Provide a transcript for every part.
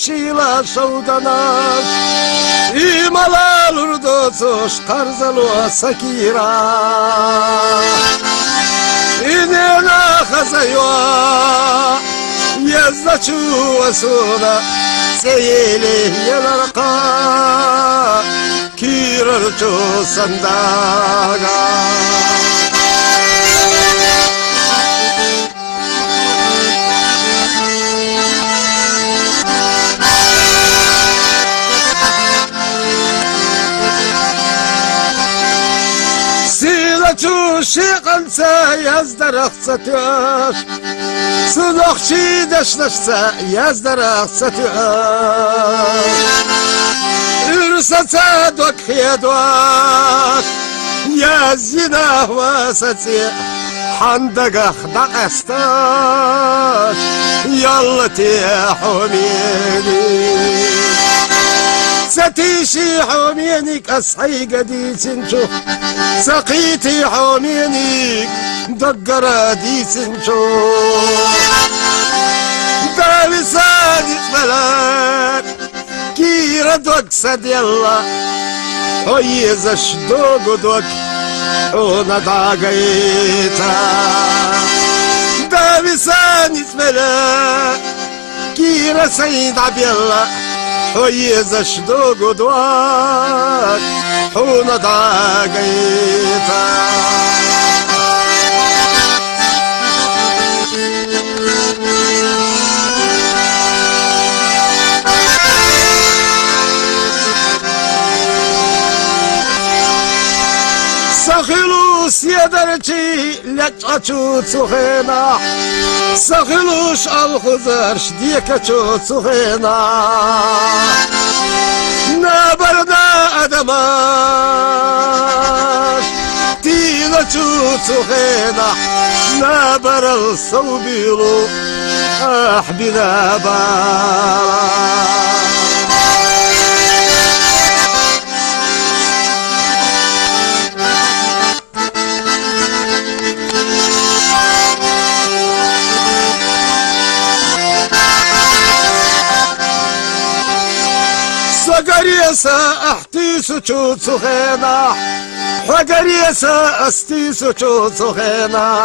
şila şaudanas İmalar dosoş karzalı sakira İnena khazaywa yazda çuvasuna seyli yalarqa kirar çu sandaga شيقنسا يزدرق ستوش صدقشي دشنشسا يزدرق ستوش ارسسا دوك خيدوش يزينا واسسي حندق خدق استاش يالتي حميني ستيشي حومينك أصحي قديسنشو سقيتي حومينك دقرا ديسنشو دالي صادق ملاك كيرا دوك سديلا ويزش دوغو دوك ونضاقيتا دالي صادق ملاك كيرا سيد عبيلا ويزش دوغو دوك ونضاقيتا سخلوس يدرجي لقاتشو تسخينا سخلوش الخزرش ديكاتشو تسخينا نابرنا أدماش تيلاتشو تسخينا نابر الصوبيلو أحبنا بارا حقريسا احتيسو تشوتسو خينا حقريسا استيسو تشوتسو خينا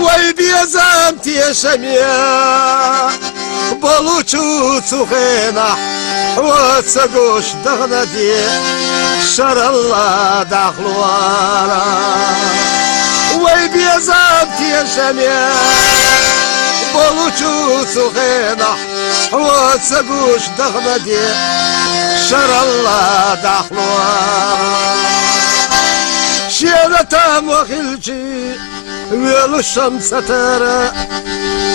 ويبيزام تيشميا بلو تشوتسو خينا واتسقوش دغنا دي شر الله داخلوانا ويبيزام تيشميا بلو تشوتسو خينا واتسقوش دغنا دي شر الله داخلوا شيرتام وخلجي ويلو الشمس ترى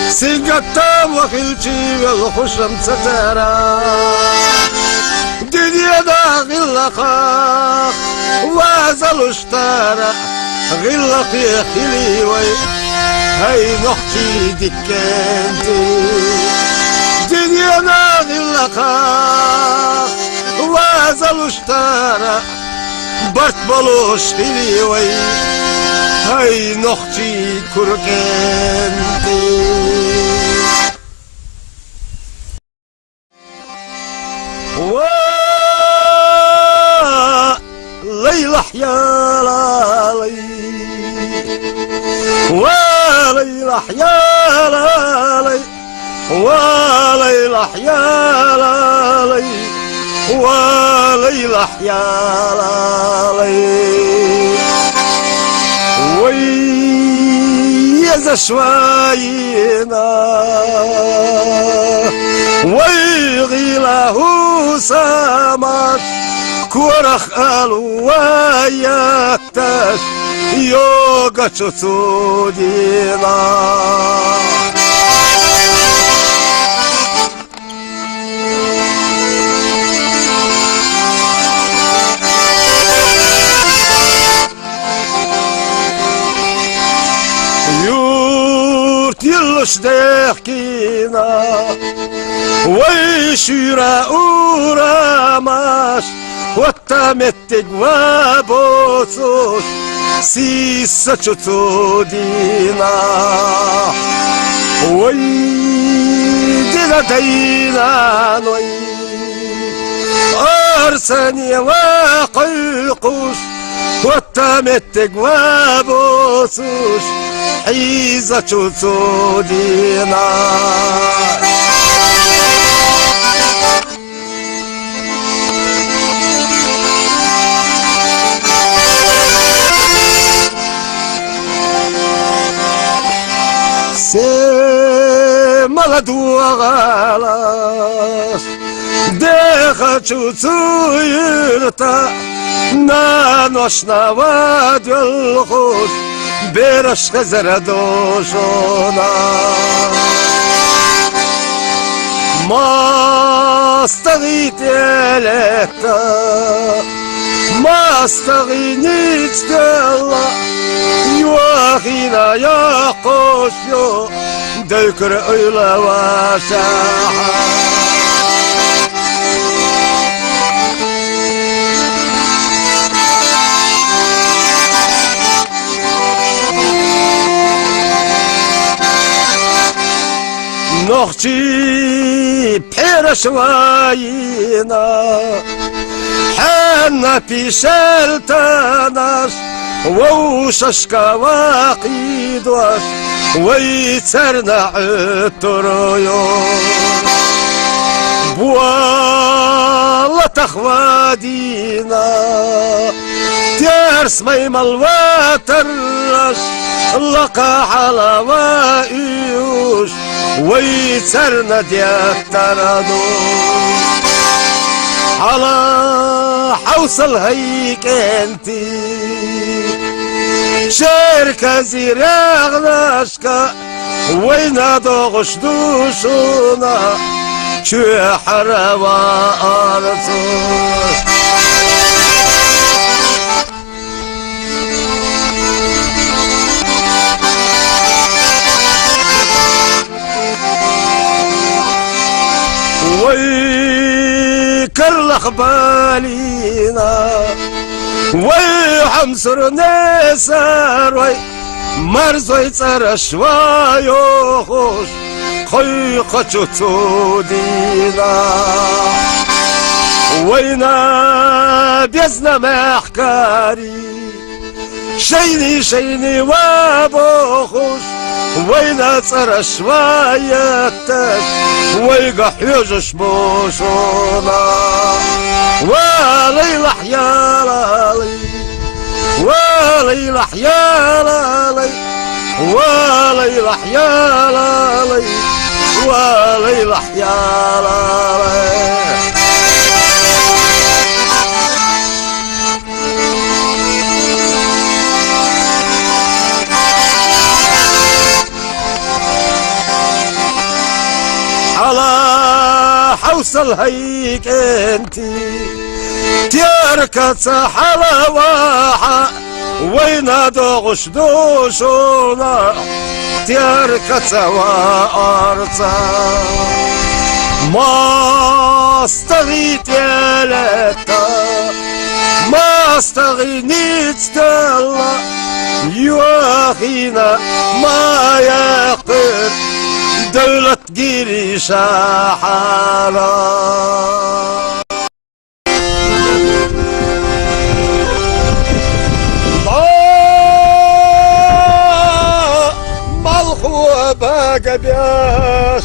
سنقتام وخلجي ويلو الشمس ترى دنيا دا غلقا وازل اشترى غلق يخلي وي هاي نختي دكانتي دنيا غلقا وازل اشترى برت بلوش خليوي هاي نختي كركنتي ليلة يا لالي وليلة يا لالي وليلة يا لالي وليلة يا لالي ويا شوينا ويغيله سامك كورخ الواياتش يوغا تسودينا يلش ديكينا ويشيرا أوراماش واتمتج وابوسوش سيسا تشتودينا ويدل لدينا نوي أرسني وقلقوش وتمتق وبوسوش حيزة تسودينا ملدو غالاس ديخا تشوتو يرتا نانوشنا وادي الخوش بيرش خزر دوشونا ما استغيت يلتا ما استغينيت دلا يواخينا يا قوشيو ذكر إلى واسعها نختي بحيرش واينا حنا في شلتناش ووششكا واقيدواش ويتسرنع الطريون بوالا تخوادينا تيرس ميمال واترش لقى على وايوش ويتسرنا ديال تردون على حوصل هيك انتي شركة زيراغ ناشكا وينا دوغش دوشونا شو حروا أرسوش ويكرلخ بالينا ويحمسر نسر وي مرزوي ترش ويوخوش خيقة تودينا وينا بيزنا محكاري شيني وابوخوش وينا ترش ويتش ويقح يجش بوشونا وليلح يا لالي وليلح يا لالي وليلح يا لالي وليلح يا لالي على حوصل هيك انتي تيركت حلواحة وين دوغش دوشونا تيركت وارتا ما استغيت يا لتا ما استغنيت تلا يواخينا ما يقر دولة جيري شاحرة مالخو باقى بياس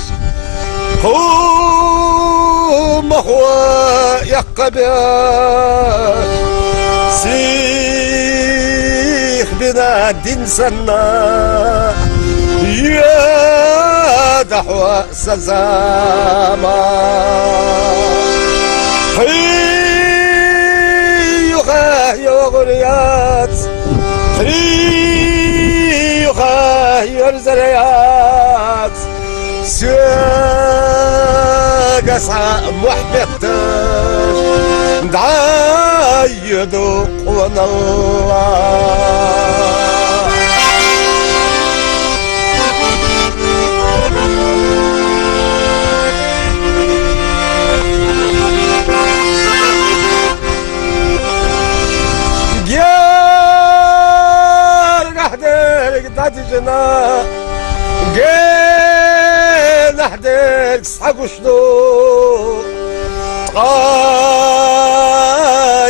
هو مخوى يقى بياس سيخ بنا دين سنة يا دحوة سزاما حيوخا يغريات حيوخا يرزريات سيقسع محبتش دعايدو قوانا الله جنا جينا حدير سحق شنو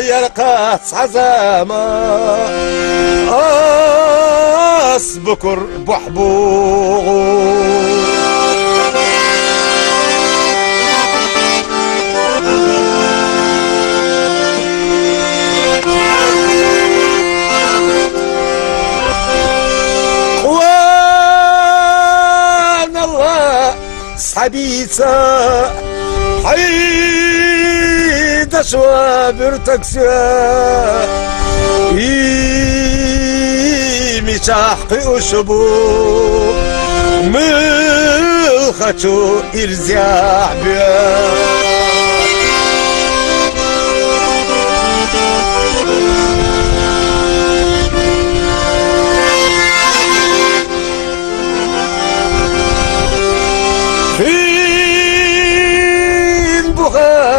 يرقى عزامة بكر بحبوغ حبيسة حيد شوابر تكسيا مشاحقي أشبو ملخشو إرزاع بيا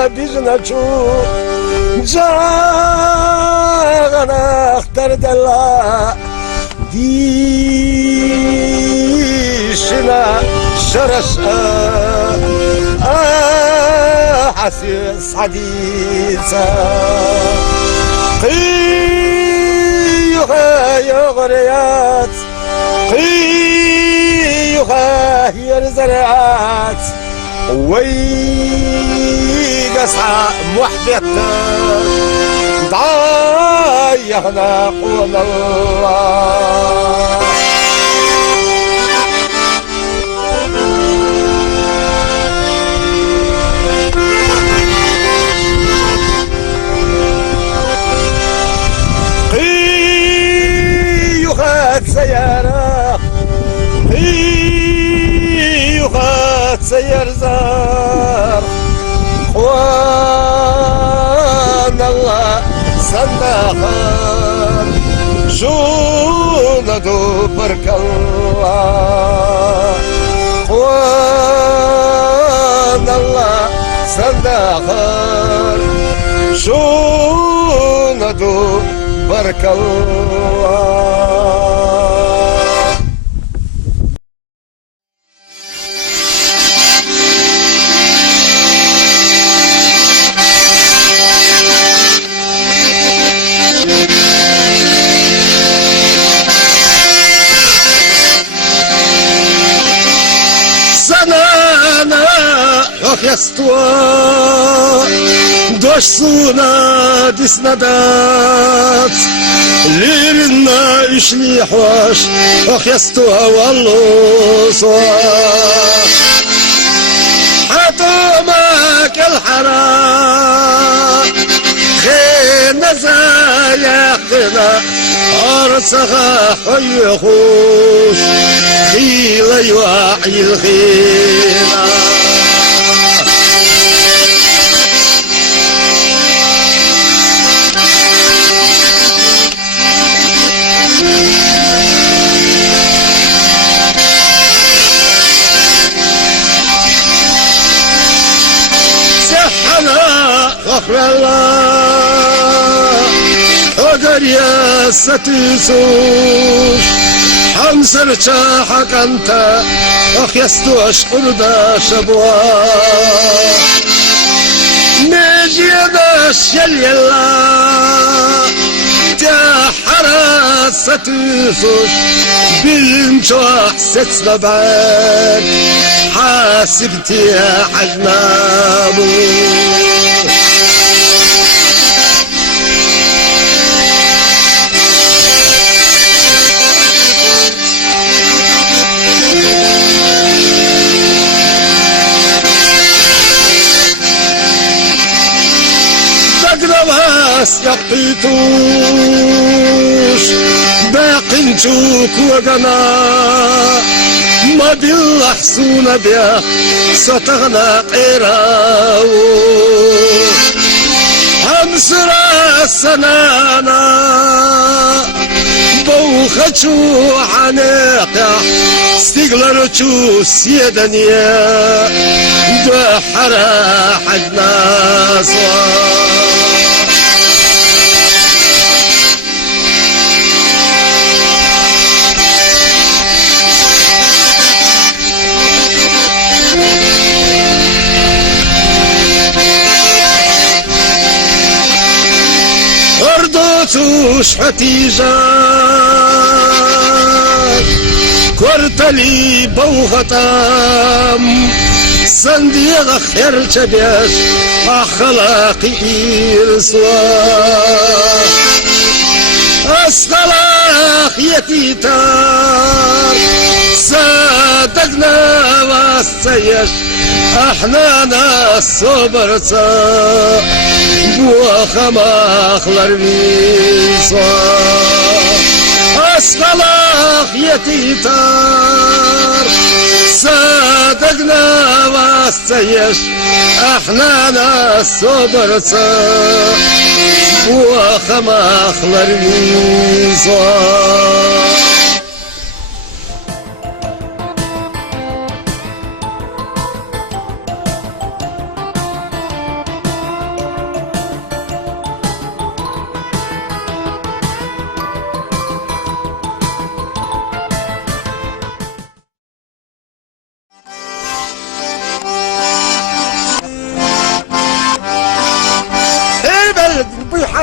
بجنچو جاغنا اختر دلا ديشنا شرش حسيس حديثا قيوها يغريات قيوها يرزرعات ويقصع محبتنا ضايعنا قول الله قيوخات سيارة قيوخات سيار زار خوان الله صندخر جوندو برك الله خوان الله صندخر جوندو برك الله Яства дождь суна диснадат лирна ишли хош ох яства والله حطمك الحرام خينا زايقنا أرسخا حيخوش خيلا يوحي الخينا غفر الله أقر يا ستيسوش حمسر شاحك أنت أخ يستوش قردا شبوا نجي داش يلا تحرى ستيسوش بالمشوح ستسبب بعد حاسبتي يا حجنابو يقيتوش باقي نشوك وقنا ما بالحسون بيا ستغنى قراو همسر السنانا بوخشو عناقع استقلرشو سيدنيا بحرا حدنا صوار خرچوش حتیجان كورتلي بوغتام صنديق خير تبيش أخلاقي إرسوا أسخلاق يتيتار صادقنا واسيش احنا ناس صبرتا بوخماخلر بيسوا أسخلاق يتيتار صادقنا واسيش احنا ناس صبرتا وخماخلر بيسوا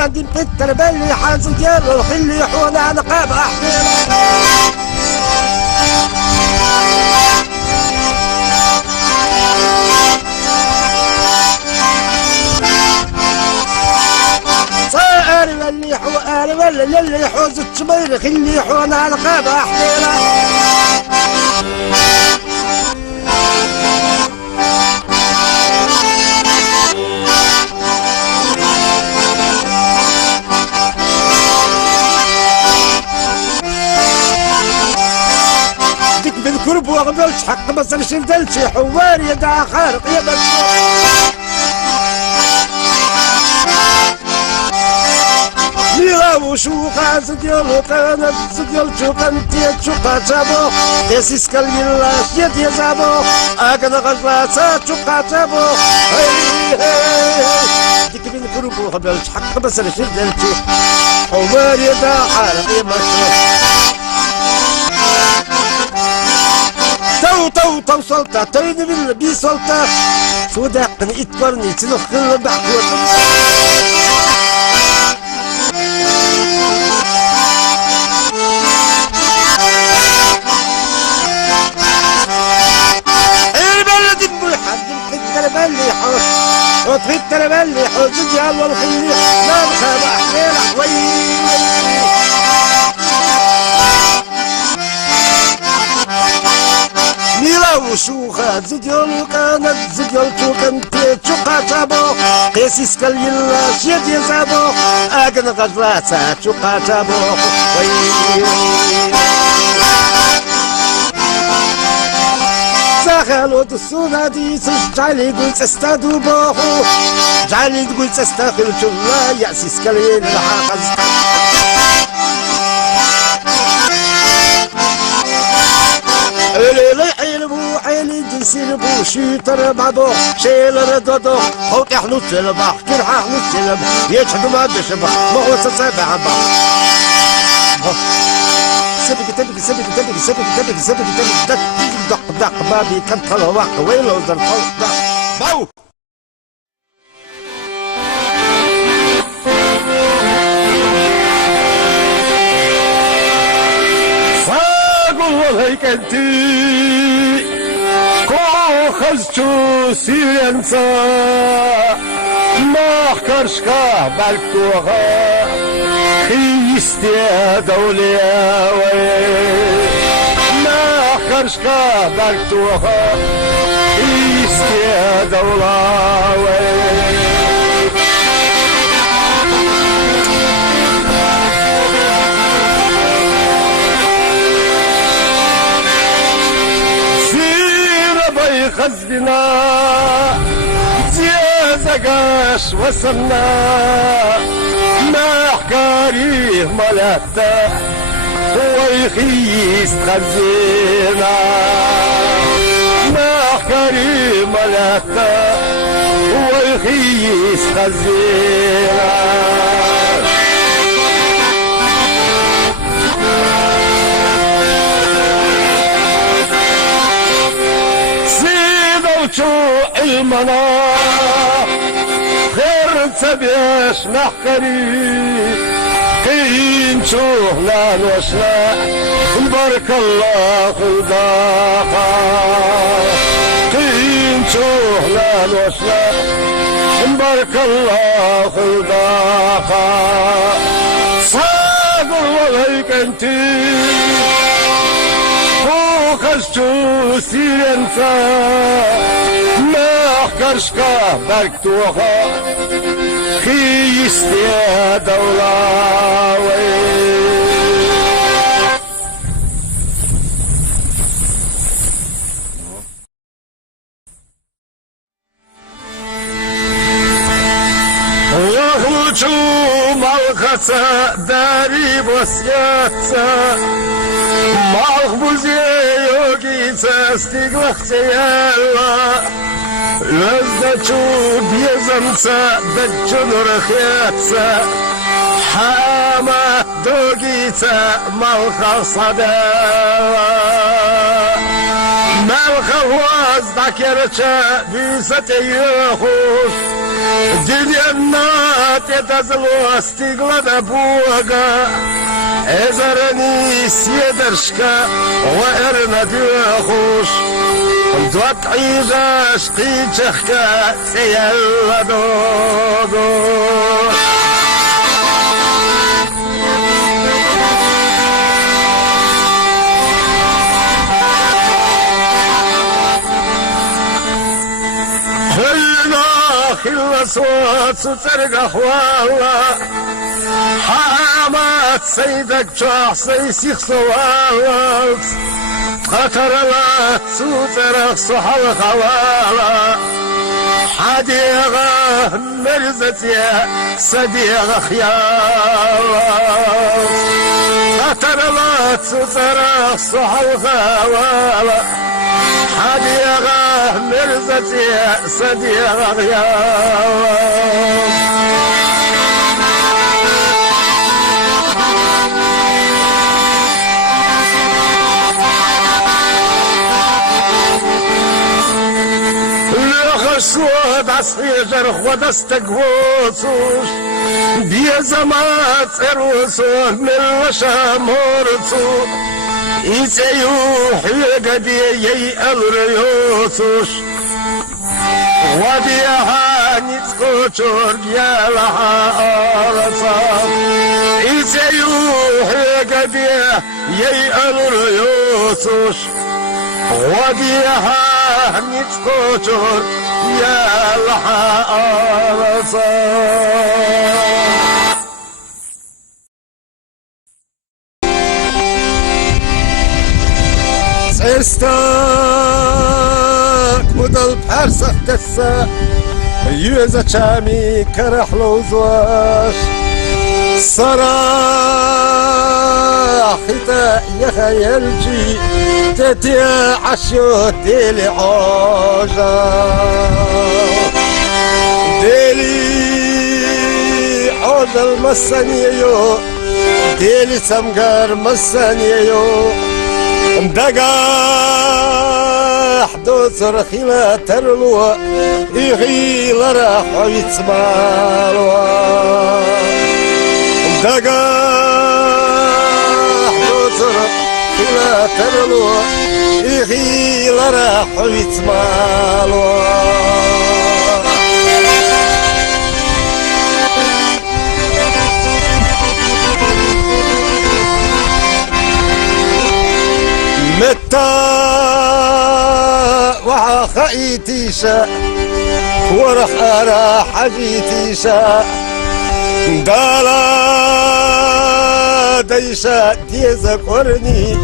حادي بتر بلي حاز ديال الخلي حونا نقاب احميل صار اللي حوار ولا اللي حوز التمير خلي حونا نقاب احميل بالكرب وغبلش حق مصر شردلش حوار يدعى خارق يا ميغا وشوقا زديال كانت زديال شوقا شوقا تابو يسيس كاليلاش يد يزابو اغنى غزلاسا شوقا تابو ديك بالكرب وغبلش حق مصر شردلش حوار يدعى خارق يا تو سلطة تين بالبي سلطة سوداقني اتقرني تنخل بحكوة البلد بوي حد الحتة بلي حوش وتحتة بلي حوش ديال والخلي ما بخاب احميل حوي وشوخة زديول كانت زديول شوكن تشوقا تابو قيسيس كاليلاش يد يزابو اغن غزلاسا شوقا تابو زاخلو دسونا دي جعلي قلت استادو بوحو جعلي قلت استاخل شلا يأسيس كاليلاش حيلي جنسيربو شيتر بعضو شيل ردودو هوك احلو تلبح كرح احلو تلبح يشهدو ما بشبح ما هو سسابع عبا سبك تبك سبك تبك سبك تبك سبك تبك دق دق بابي كم طلع وقت ويلو زرطو دق باو فاقول هيك انتي خزچو سیرنسا ماخ کرشکا بلکوها خیستی دولیاوی ماخ کرشکا بلکوها خیستی دولاوی خزنا زيزقاش وصلنا ما حكاريه ملاتا هو يخيس خزينا ما حكاريه ملاتا هو يخيس خزينا شو المنا خير تبيش نحكري قين شوه لا نوشنا بارك الله خلقاقا قين شوه لا نوشنا بارك الله خلقاقا صاد الله هيك انتي فوقشتو سيرنسا ما احكرشكا باركتوها خيست يا دولاوي وهوشو مالخسا داري بوسياتسا مالخبوزي يوغيسا ستيغلخسا يالا لزدچو بيزمسا دجن رخياتسا حاما دوغيسا مالخا مالخا واز داكيرچا بيسا يخوش دلينات يتزلو استيغلا بوغا ازرني سيدرشكا وارنا ديخوش دوات عيجاش قيجخكا سيلا دوغو خلا صوت سترقى خوالا حامات سيدك جاح سيسيخ صوالات قطرلات سترق صحل خوالا حديغة مرزتي صديغة خيالات قطرلات سترق صحل خوالا حديغة مرزتي صديغة غياب لخشوت عصيجر خودستك وصوش بيزمات اروسون من وشامورتو يسيوح يقدي يأمر يوسوش وديها نتكوشور يا لها أرصاب يسيوح يقدي يأمر يوسوش وديها نتكوشور يا لها أرصاب استاك مدل بحرسك تسا يوزا شامي كرحلو زواش صراحتا يخيلجي تتيا عشو ديلي عوجا ديلي عوجا المسانيو ديلي سمقار مسانيو دقاح دوسر خلا ترلوا يغيل راح ويتسمالوا دقاح دوسر خلا ترلوا يغيل راح ويتسمالوا متى وخيتيشا ورخ أرى حجيتيشا دالا ديشا ديزا قرني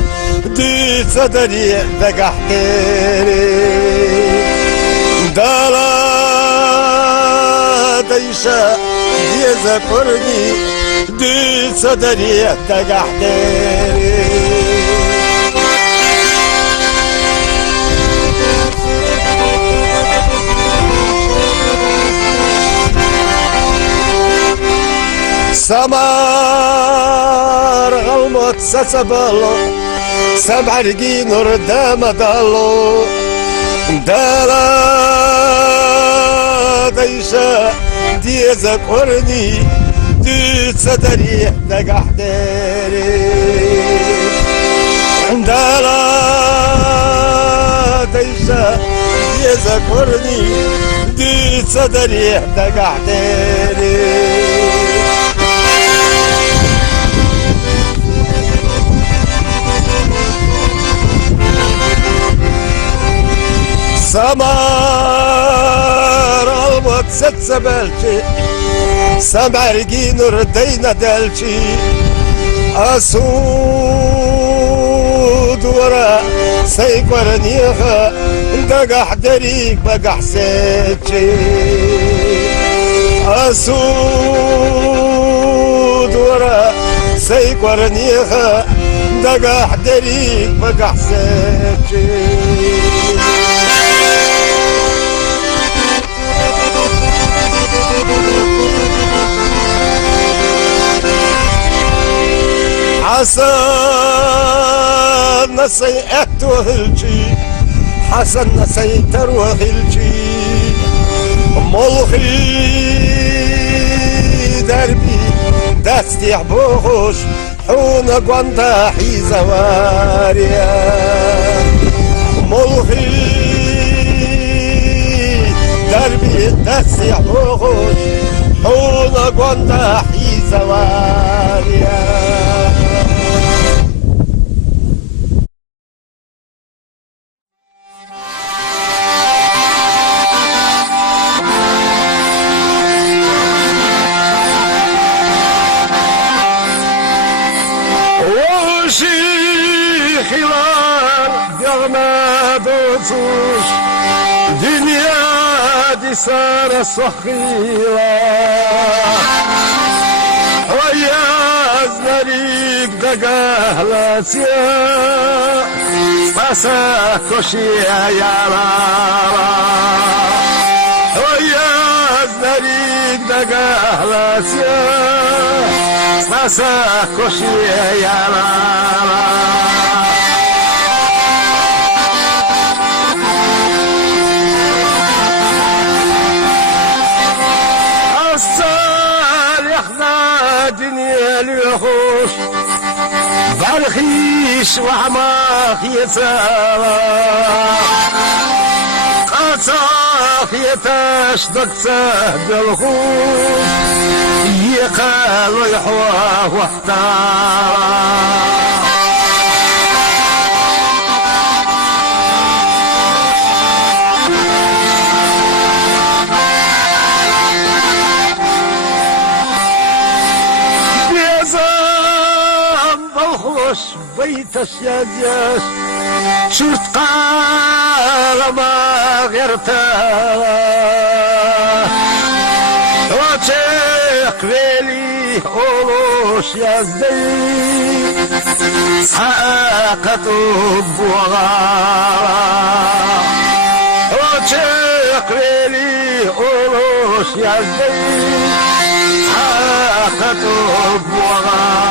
دي صدري دقحتيني دالا ديشا ديزا قرني دي صدري دقحتيني سمار غلمت سسبلو سبع رقين ردام دالو دالا ديشا ديزا قرني دي صدري دقح ديري عندها ديشة يذكرني دي صدري دقح ديري سمار الموت ست سبلتي سمع رقين ردينا دلتي أسود ورا سيقرنيها دقح دريك بقح سيتي أسود ورا سيقرنيها دقح دريك بقح سيتي حسن نسيت وهلجي حسن نسيت وهلجي ملخي دربي دستي عبوش حون قوانتا حيزواريا ملخي دربي دستي عبوش حون قوانتا حيزواريا دنيا دي صار صخيرة ويا زمريك دقاه لاسيا بسا كوشيا يا رارا ويا زمريك دقاه لاسيا بسا كوشيا يا رارا دنيا الوحوش بالخيش وعماخ يتساوى قصاخ يتشدق سهد الخوش يقال ويحواه واحتار بيت السياس شفت قال ما غيرتها وتيق ليلي أولوش يا زدي حقت بوغارا وتيق ليلي أولوش يا زدي حقت بوغارا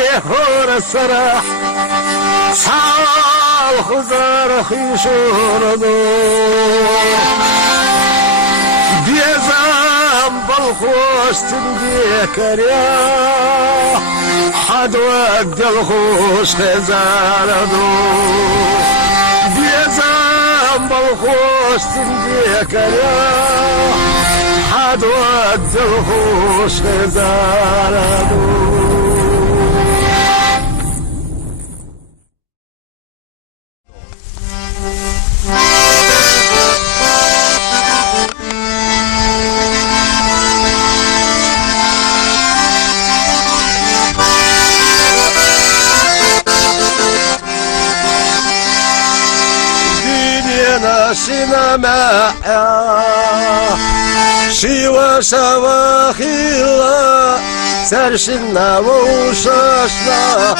يهور السراح صال خزار خيشور دور ديزام بالخوش تنديك رياح حد وقت الخوش خزار دور ديزام بالخوش تنديك رياح حد وقت الخوش خزار دور شنا معا شيوا شواخيلا سرشنا وشاشنا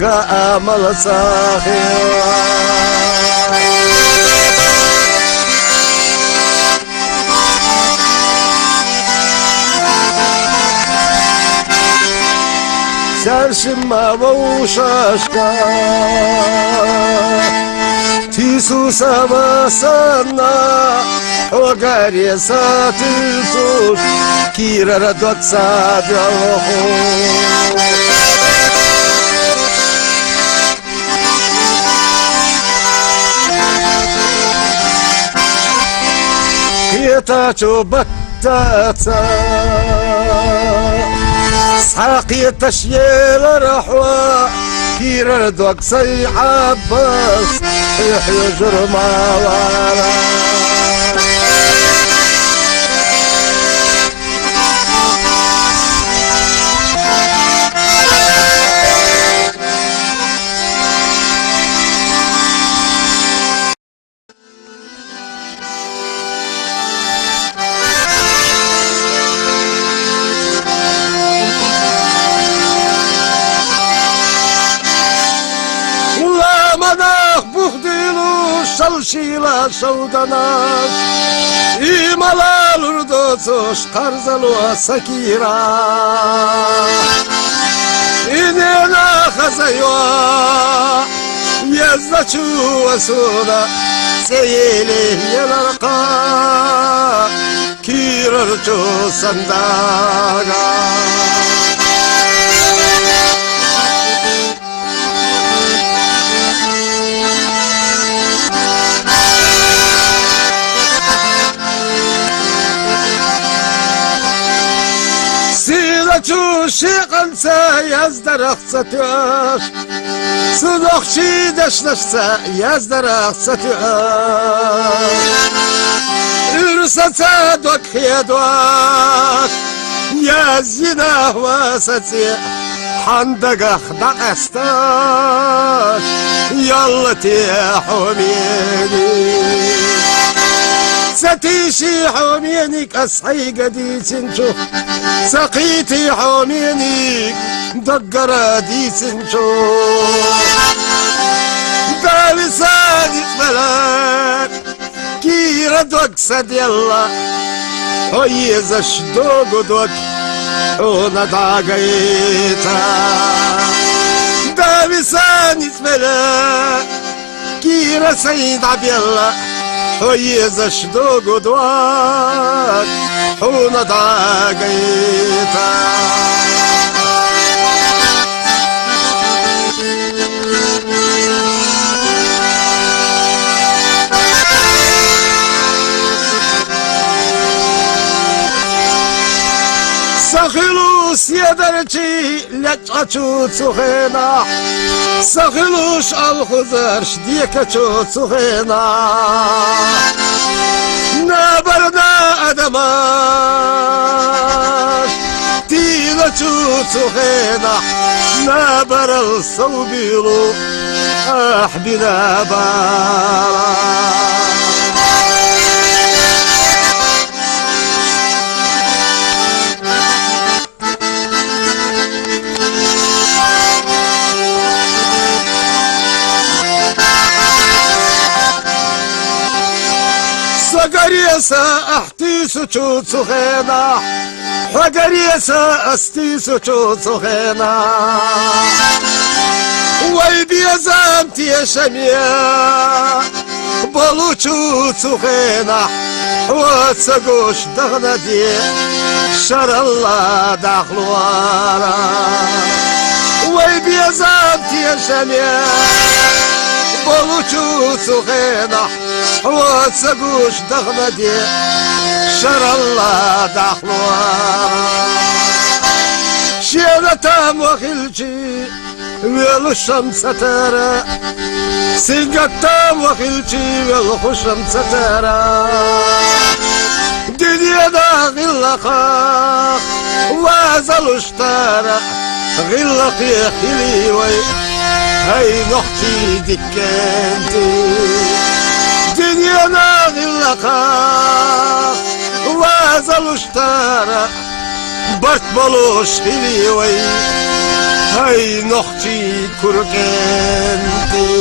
قامل صاخيلا سرشما ووشاشكا تيسو سما سنا وغاري ساتلسوش كيرا ردوك سادوخو كيتاتو بتاتا ساقي تشيل رحوة كير دوك سي عباس يحيى جرما ورا Şila şaudanas İmala lurdosoş karzalua sakira İnena khazaywa Yazda çuva suda Seyli yalarqa Kirar çu sandaga شيقا سيزدر اخصتوش صدق شيدش نشسا يزدر اخصتوش ارسا دوك خيدوش يزينا واساتي حندق اخدق استاش يالتي حميني ستيشي حومينك أصحي قديسنشو سقيتي حومينك دقرا ديسنشو دالساني فلان كيرا دوك سد يلا هيزش دوغو دوك هنا داقيتا دالساني فلان كيرا سيد عبيالله ويزش دوغو دوات حونا داقيتا سخلوس يدرجي لجعشو تسخينا سخلوش الخزرش ديكشو تسخينا نابرنا أدماش تيلشو تسخينا نابر الصوبيلو أحبنا بارا حقريسا احتيسو تشوتسو خينا حقريسا استيسو تشوتسو خينا ويدي زامتي يا شميا بلو تشوتسو خينا واتسقوش دغنا دي شر الله داخلوارا ويدي زامتي يا شميا بلو تشوتسو خينا واتسقوش دغنا دي شر الله داخلوا شيلة تام وخلشي ويلو الشمس ترى سنقة تام وخلشي ويلو الشمس ترى دنيا دا غلا خاخ وازلو اشترى غلا خيخلي وي هاي نختي دكانتي دنيا ناغي اللقاء وازلو اشترى برت بلوش خليوي هاي نختي كركنتي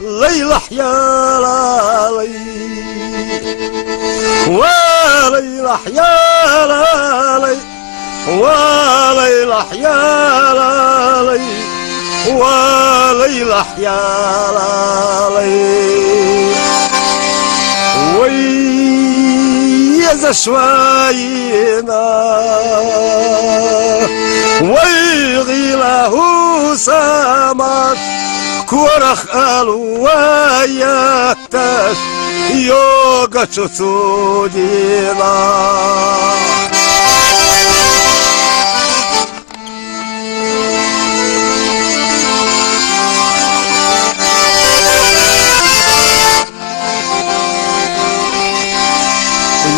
ليلة يا ليلى وليلح يا لالي وليلح يا لالي وليلح يا لالي ويا شوينا ويغيله سامر كورخ الواياتش يوغا تسودينا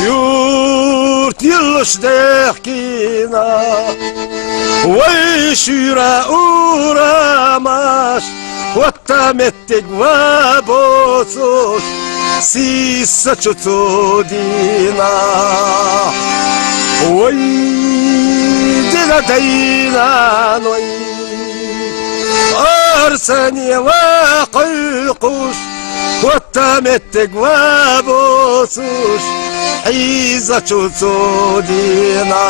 يورت يلش ديحكينا ويشيرا أوراماش واتمتج وابوسوش سيسا تشتودينا ويدنا دينا نوي أرسني وقيقوش واتمتج وابوسوش حيزا تشتودينا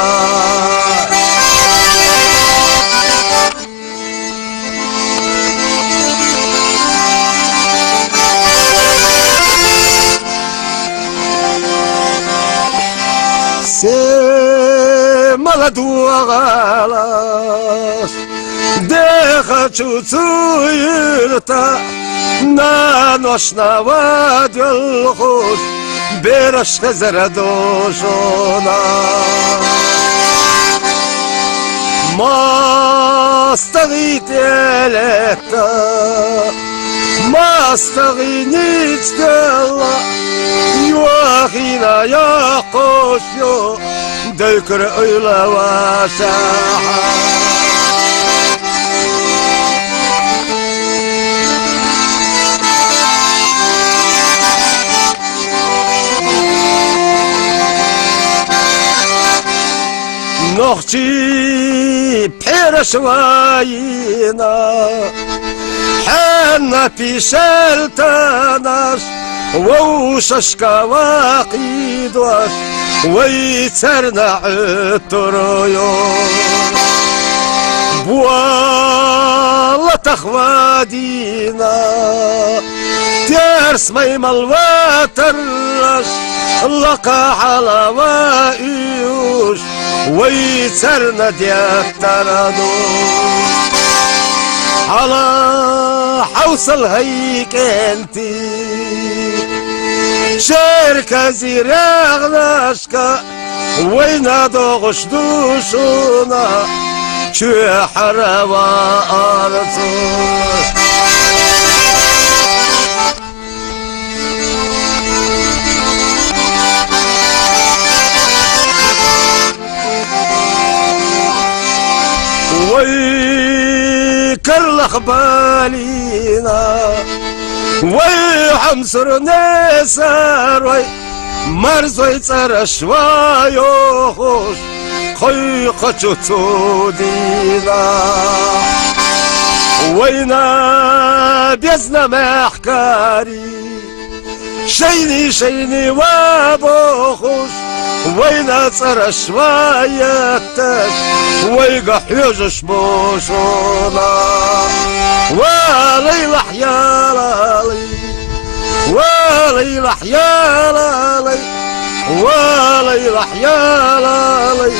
молодого غلاس دخل شويرتا نانوشنا وادي الخوش برش خزر دوشونا ما استغيت لتا ما استغنيت الله يواخينا يا قوشيو ذكر إلى واسعها نختي بحرشواينا حنا في شلتناش ووششكا واقيدواش ويترنع الطريون بوالا تخوادينا ترس ميم الواترش لقى على وايوش ويترنا ديك تردون على حوصل هيك انتي شركة زيراغ ناشكا وينا دوغش دوشونا شو حروا أرسو ويكرلخ بالينا ويحمسر نسر وي مرزوي ترش ويوخوش خيقة تودينا وينا بيزنا محكاري شيني وابوخوش وينا ترش ويتش ويقح يجش بوشونا وليلح يا لالي وليلح يا لالي وليلح يا لالي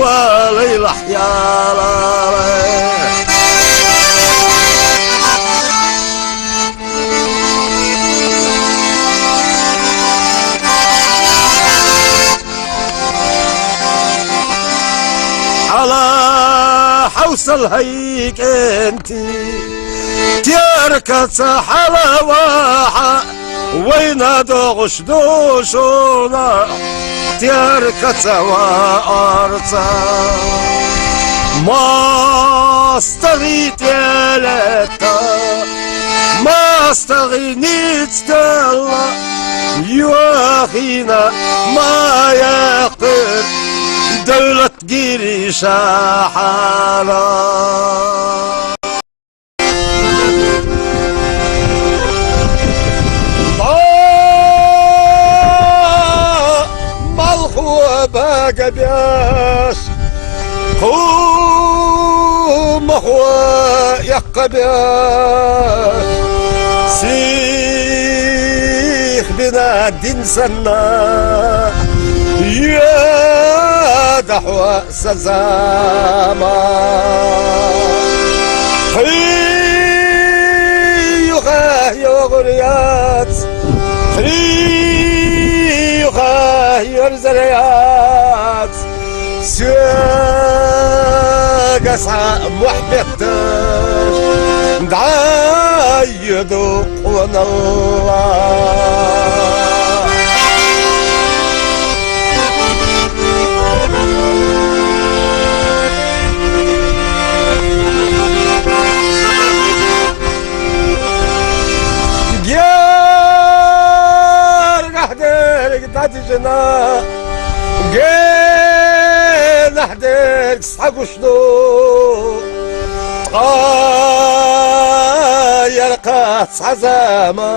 وليلح يا لالي على حوصل هيك انتي تركت حلواها وين دوغش دوشونا تركت وارتا ما استغيت يا لتا ما استغنيت الله يواخينا ما يقر دولة جيري شاحرة بياش قوم أخوة يقى بياش سيخ بنا دين سنة يا دحوة سزاما خيوخة يغريات خيوخة يرزريات سياق أسعى محبتش دعايدو قوانا الله جنا جينا نحدك صحاب شنو تغير قاص عزامة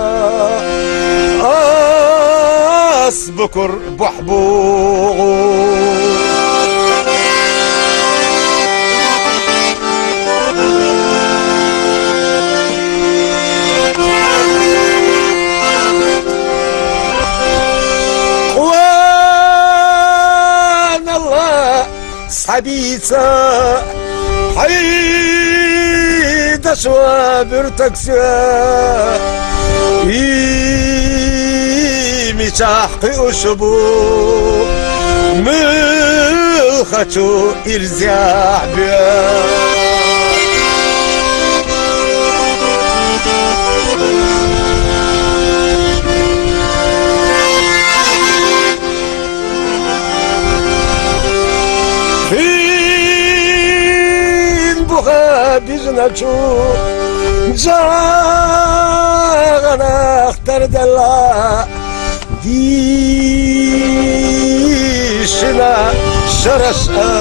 بكر بحبوغ حبيسة حيدة شوابر تكسا مشاحقي أشبو ملخشو إرزاع بيا بجنچو جاغنا اختر دلا ديشنا شرشا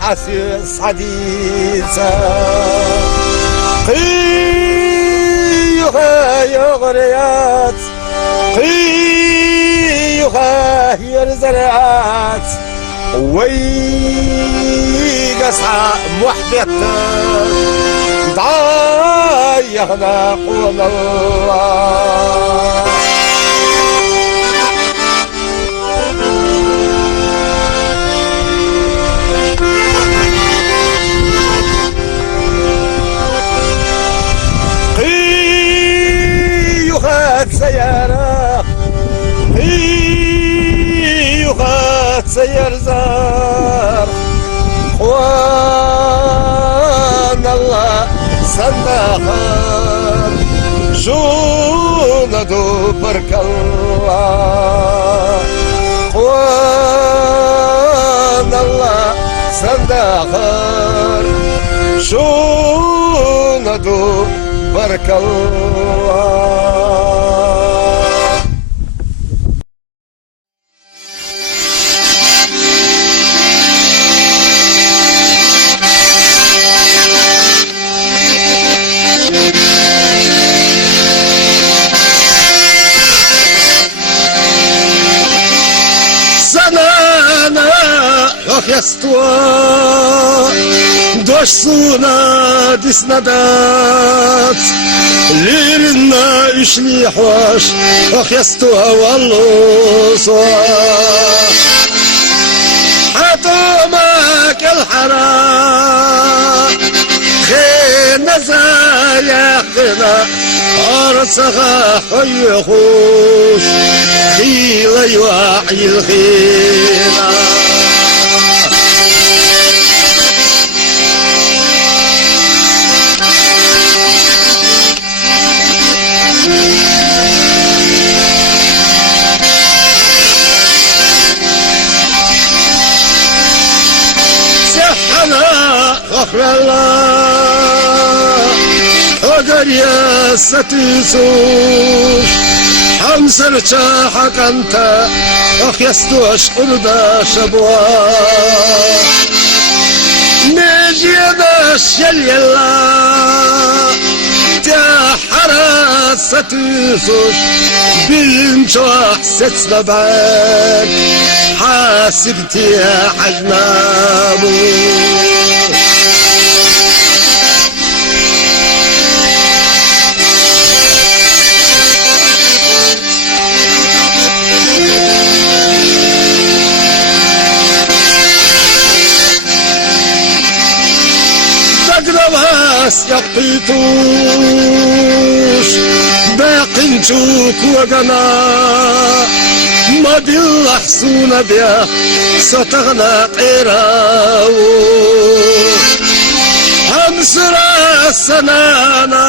حسيس حديثا قيوها يغريات قيوها يرزرعات ويقصع محبتنا ضايقنا قول الله قيوخات سيارة قيوخات سيار زار خوان الله سندخر جوندو برك الله خوان الله سندخر جوندو برك الله Яства дождь суна диснадат лирна ишли хош ох яства والله حطمك الحرام خينا زايقنا أرسخا خيخوش خيلا يوعي الخينا غفر الله أقر يا ستيسوش حمسر شاحك أنت أخ يستوش قردا شبوا نجي نشيل يلا تحرى ستوسوش بالمشوح ستسببان حاسبتي يا حجنابو دقنباس يقيتوش باقي نشوك وقنا ما بالحسونة بيا ستغنى قراو همسرا السنانا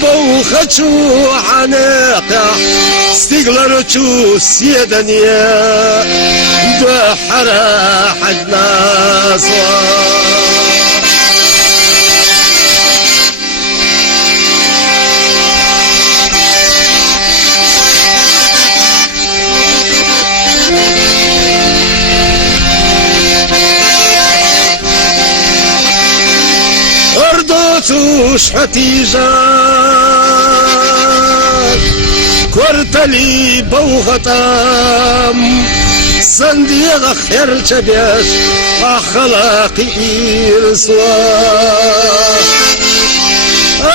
بوختشو عناقع استقلرتشو سيدانيا بحرا حجنا صوار أردوتوش حتيجان كورتلي بوغتام صنديق خير تبياش أخلاقي إرسوار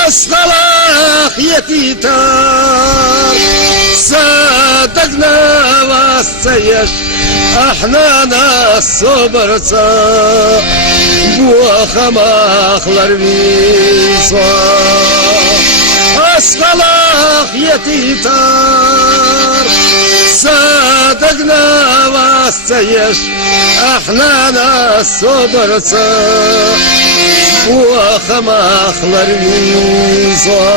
أسخلاق يتيتار صادقنا والسيش احنا ناس صبرتا بوخماخلر بيصا أسخلاق يتيتار صادقنا والسيش احنا ناس صبرتا بوخماخلر بيصا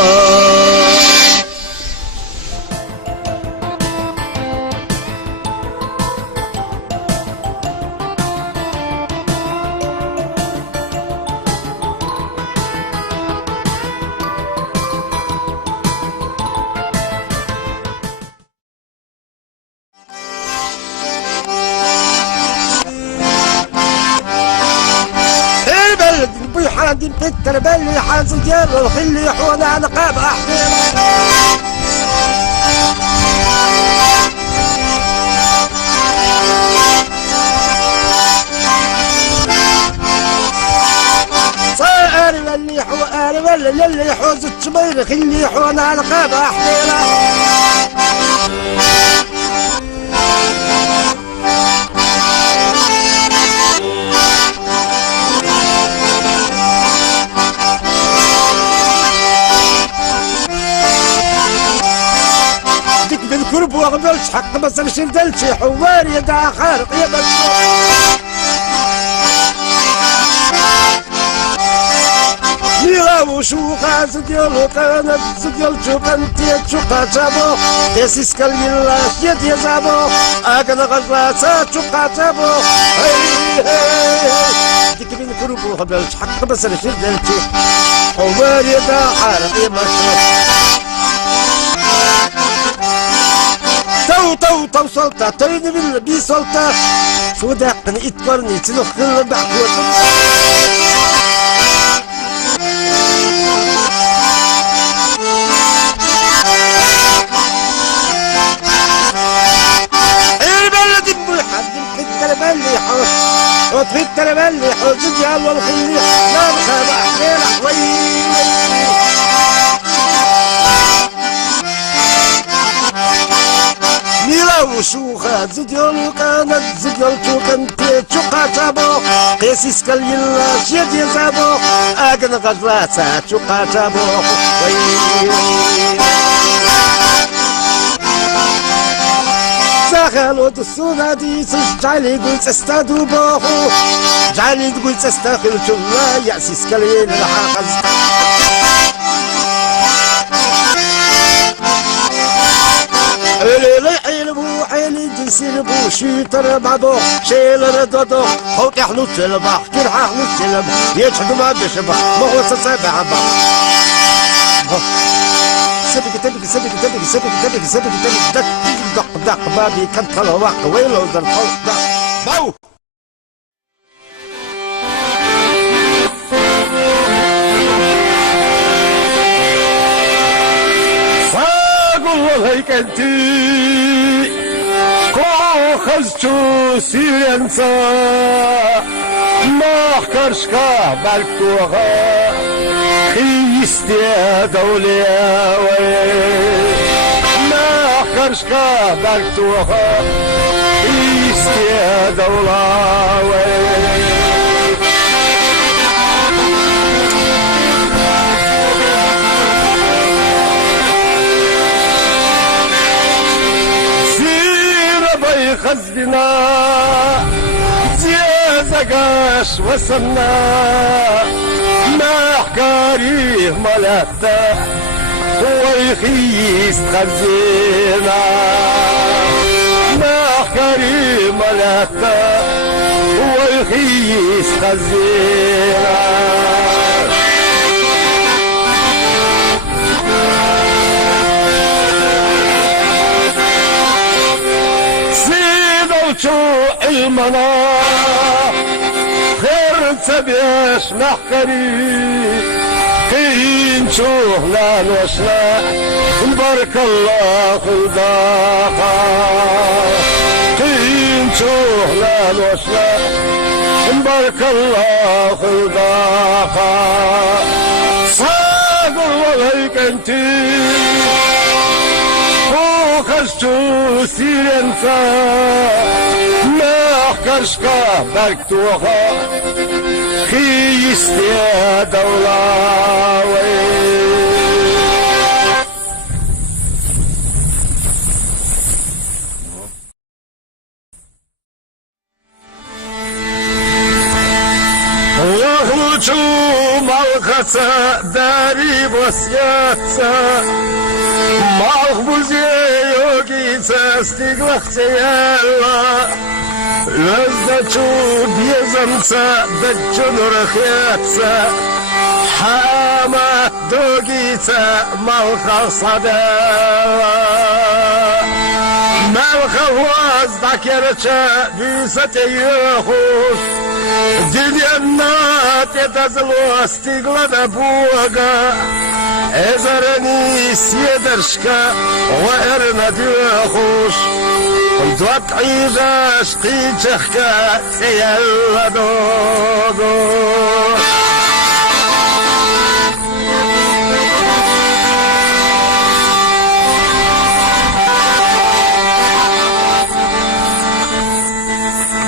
حادي بتر بلي حازم ديال الخلي حونا نقاب احدنا صار اللي حوار ولا اللي حوز التمير خلي حونا نقاب احدنا بالكرب وغبلش حق ما صرش ندلشي حوار يدا خارق يا ميغاو شو خاز ديالو كانت ديال شوكانتي شوكا جابو يسيس كاليلاش يد يزابو اكن غزلاسا شوكا جابو ديك بالكرب وغبلش حق ما صرش ندلشي حوار يدا خارق يا تو سلطة تريد من بي سلطة سوداقني اتقرني تنخل بعقوة البلد بوي حد الحتة البلي حوش وتحتة البلي حوش ديال والخلي لا نخاب احليل حوي وشوخات زديول كانت زديول توكنتي تشوقا تابو قيسيس كاليلاش يدي زابو اقن غزلاسا تشوقا تابو زاخلو دسونا ديسش جعلي قلت استادو بوخو جعلي قلت استاخل شولا يأسيس كاليل الحاقز حيلي ديسير بو شيتر بعضو شيل ردودو خوتي حلوت سلبا كير حلوت سلبا يشحدو ما بشبا ما هو سسابع با سبك تبك سبك تبك سبك تبك سبك تبك دق دق دق بابي كان طلع ويلو ذا الخوف دق باو هيك انتي خزچو سیرنسا مخکرشکا برکتوها خیستی دولیاوی مخکرشکا برکتوها خیستی دولاوی خزبنا زيزقاش وصلنا ما حكاريه ملاتا ويخيس خزينا ما حكاريه ملاتا ويخيس خزينا شو المنا خير تبيش محكري قين شوه لا نوشنا بارك الله خلداقا قين شوه لا نوشنا بارك الله خلداقا صاد الله ليك انتي خشچو سیرنسا مخکرشکا برکتوها خیستی دولاوی وغوچو مالخسا داری بسیاتسا مالخبوزی стигла хотела, раздачу безумца, да чунурахеца, хама дугица, малха садела. Малха воздакерча, висоте ехуш, дилемнат это зло стигла до Бога. Эзарани сидершка وإرنا ديخوش دوات عيداش قيتشخكا سيلا دوغو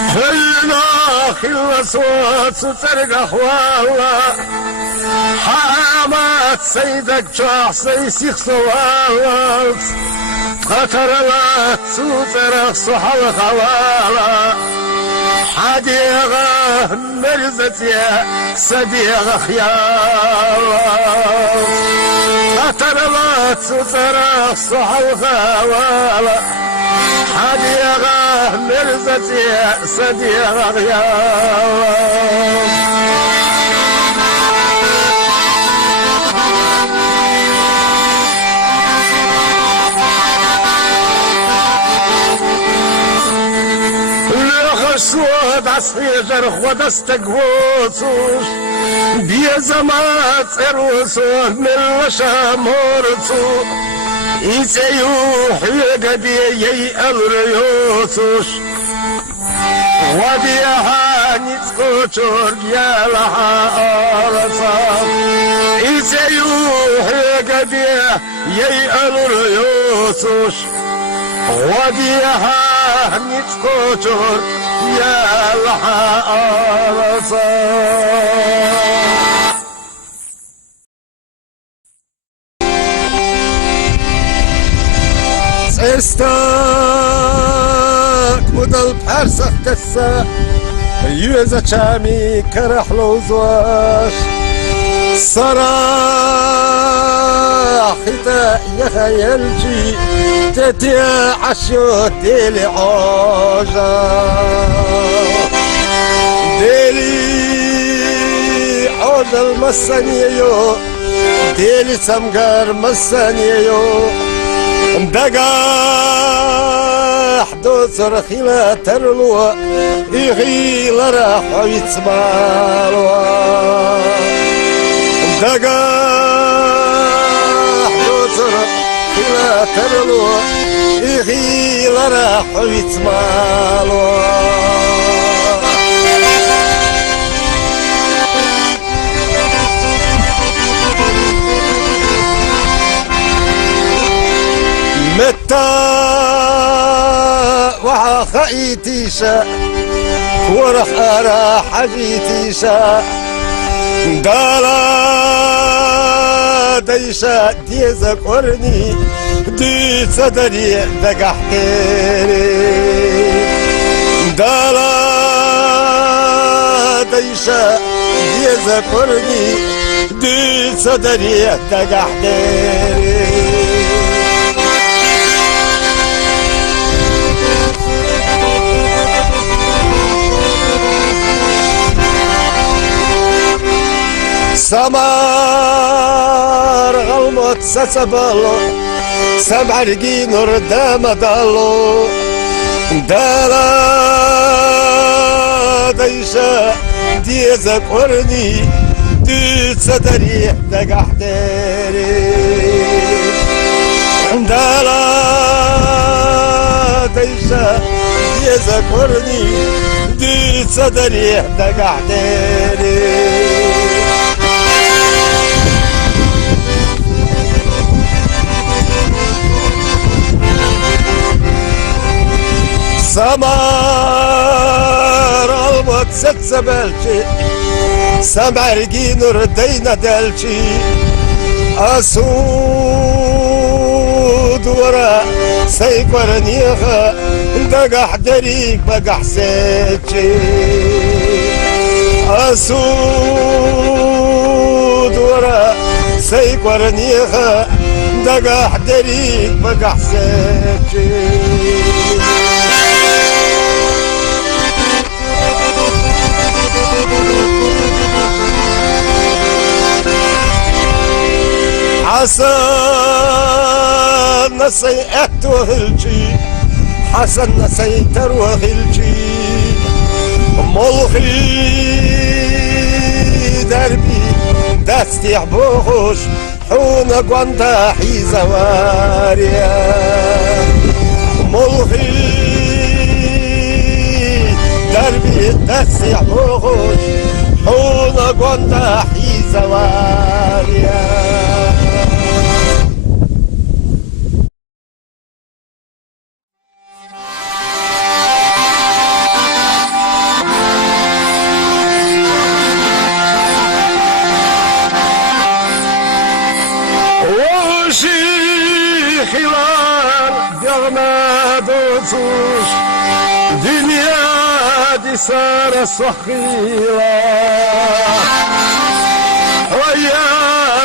هلنا خلا صوت سترقى حوالا حامات سيدك جاحسي سيخ صوالات خطرلات سوترخ صحل خوالا حديغة مرزتي صديغة خيالات خطرلات سوترخ صحل خوالا حديغة مرزتي صديغة خيالات سود عصيجر ودستك وصوش بيزمات اروسو من وشامورسو يسيوح يقدي يي الريوسوش وديها نتسكوشور يا لها أرصاف يسيوح يقدي يي الريوسوش وديها نتسكوشور يا لها أرصاف سيرستاك مدل بحرسك كسا يوزا شامي كرحلو زواش صراحتا يا خيالجي تتي عشو ديلي عوجا ديلي عوجا المسانيو ديلي سمقار مسانيو دقاح دوسر خلا ترلوا يغيل راح ويتسمالوا دقاح دوسر خلا ترلو إغي لرا حويت مالو متى وخيتيشا ورخ أرى حجيتيشا دالا ديشا ديزك ورني دي صدري دقحتيني دالا ديشا ديزك ورني دي صدري دقحتيني سمار غلمت سسبلو سمع رقي نور دام دالو دالا ديشا ديزك ورني دي صدري دقحتيني دالا ديشا ديزك ورني دي صدري دقحتيني سمار الموت ست زبالشي سمع رقي نور دينا دالشي أسود ورا سيكورنيغا دقح دريك بقح سيتشي أسود ورا سيكورنيغا دقح دريك بقح سيتشي حسن نسيت وهلجي حسن نسيت وهلجي ملخي دربي دستي عبوش حونا قواندا حيزواريا ملخي دربي دستي عبوش حونا قواندا حيزواريا دنيا دي صار صخيرة ويا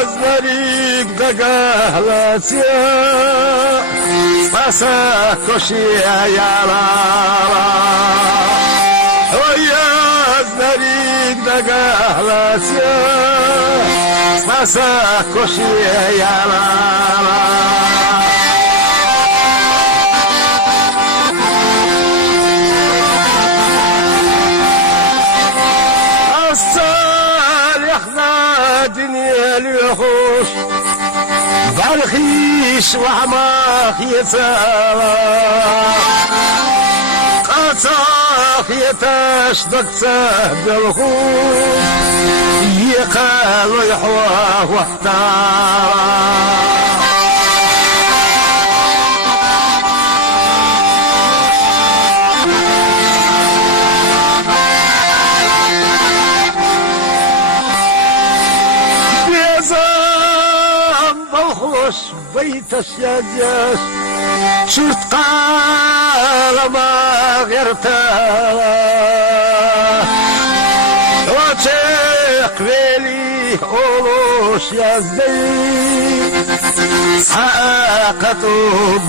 زريق دقاه لاسيا فاسا كوشي يا لارا ويا زريق دقاه لاسيا فاسا كوشي يا لارا دنيا الوحوش بالخيش وعماخ يتساوى قطاخ يتشدق سهد الخوش يقال يحواه واحتار بيت الشجاش شفت قال ما غيرتها وشيق ليلي أولوش يا زدي حقت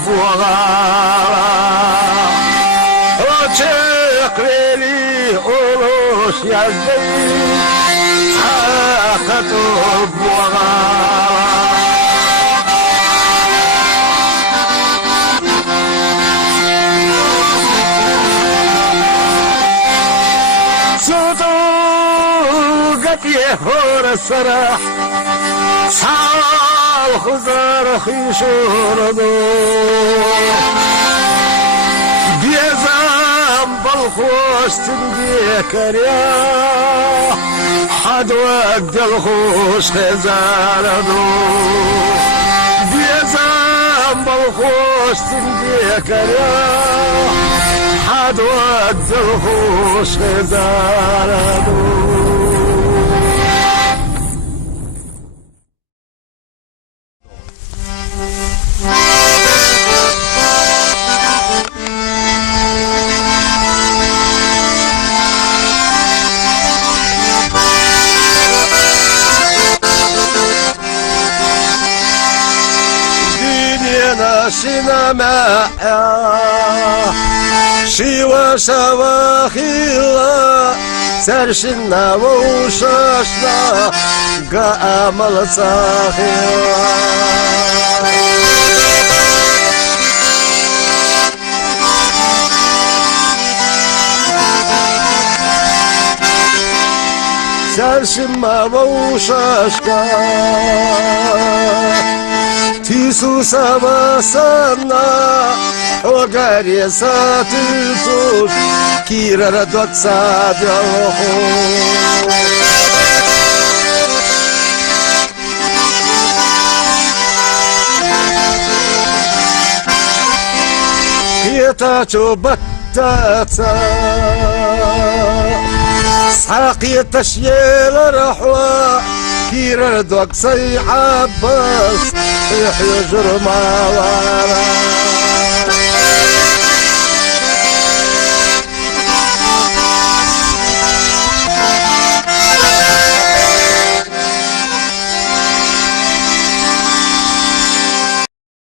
بوغارا وشيق ليلي أولوش يا زدي حقت بوغارا يهور السراح سال خزار خيشوردو بيزام بالخوش تنديك ريا حد وقت الخوش خزاردو بيزام بالخوش تنديك ريا حد وقت الخوش خزاردو شنما شيوا شواخيلا سرشنا ووشاشنا قامل صاخيلا سرشنا ووشاشنا تيسو سما سنا وغاري ساتسوش كيرا ردوت سادوخو يتاچو بتاتا ساقي تشيل رحوة كيرا ردوك سي عباس يحيى جرما ورا